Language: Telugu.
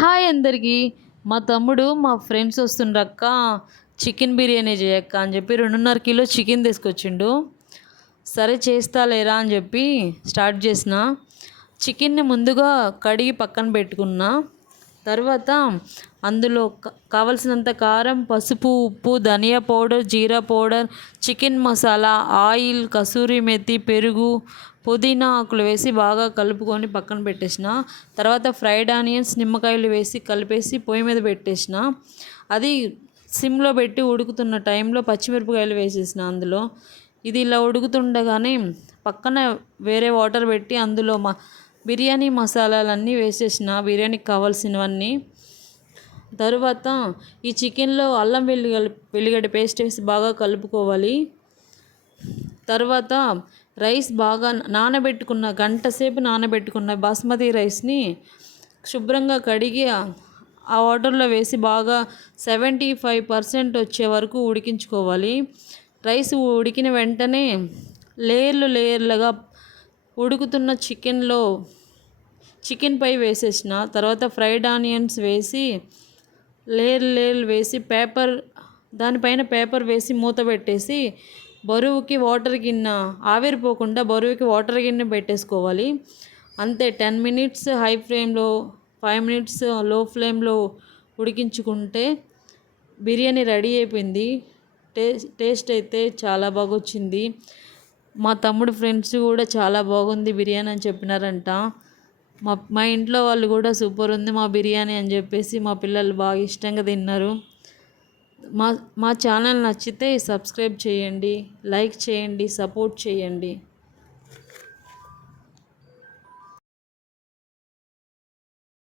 హాయ్ అందరికీ. మా తమ్ముడు మా ఫ్రెండ్స్ వస్తుండ్రక్క చికెన్ బిర్యానీ చేయక్క అని చెప్పి రెండున్నర కిలో చికెన్ తీసుకొచ్చిండు. సరే చేస్తా లేరా అని చెప్పి స్టార్ట్ చేసిన. చికెన్ని ముందుగా కడిగి పక్కన పెట్టుకున్నా. తర్వాత అందులో కావలసినంత కారం పసుపు ఉప్పు ధనియా పౌడర్ జీరా పౌడర్ చికెన్ మసాలా ఆయిల్ కసూరి మెతి పెరుగు పుదీనా ఆకులు వేసి బాగా కలుపుకొని పక్కన పెట్టేసిన. తర్వాత ఫ్రైడ్ ఆనియన్స్ నిమ్మకాయలు వేసి కలిపేసి పొయ్యి మీద పెట్టేసిన. అది సిమ్లో పెట్టి ఉడుకుతున్న టైంలో పచ్చిమిరపకాయలు వేసేసిన అందులో. ఇది ఇలా ఉడుకుతుండగానే పక్కన వేరే వాటర్ పెట్టి అందులో మా బిర్యానీ మసాలాలన్నీ వేసేసిన. బిర్యానీకి కావాల్సినవన్నీ. తరువాత ఈ చికెన్లో అల్లం వెల్లిగడ్డ వెల్లిగడ్డ పేస్ట్ వేసి బాగా కలుపుకోవాలి. తర్వాత రైస్ బాగా నానబెట్టుకున్న గంట సేపు నానబెట్టుకున్న బాస్మతి రైస్ని శుభ్రంగా కడిగి ఆ వాటర్లో వేసి బాగా సెవెంటీ ఫైవ్ పర్సెంట్ వచ్చే వరకు ఉడికించుకోవాలి. రైస్ ఉడికిన వెంటనే లేయర్లు లేయర్లుగా ఉడుకుతున్న చికెన్లో చికెన్ పై వేసేసిన తర్వాత ఫ్రైడ్ ఆనియన్స్ వేసి లేయర్ లేయర్లు వేసి పేపర్ దానిపైన పేపర్ వేసి మూత పెట్టేసి బరువుకి వాటర్ గిన్నె ఆవిరిపోకుండా బరువుకి వాటర్ గిన్నె పెట్టేసుకోవాలి. అంతే టెన్ మినిట్స్ హై ఫ్లేమ్లో ఫైవ్ మినిట్స్లో ఫ్లేమ్లో ఉడికించుకుంటే బిర్యానీ రెడీ అయిపోయింది. టేస్ట్ టేస్ట్ అయితే చాలా బాగా వచ్చింది మా తమ్ముడు ఫ్రెండ్స్ కూడా చాలా బాగుంది బిర్యానీ అని చెప్పినారంట. మా మా ఇంట్లో వాళ్ళు కూడా సూపర్ ఉంది మా బిర్యానీ అని చెప్పేసి మా పిల్లలు బాగా ఇష్టంగా తిన్నారు. మా మా ఛానల్ నచ్చితే సబ్స్క్రైబ్ చేయండి లైక్ చేయండి సపోర్ట్ చేయండి.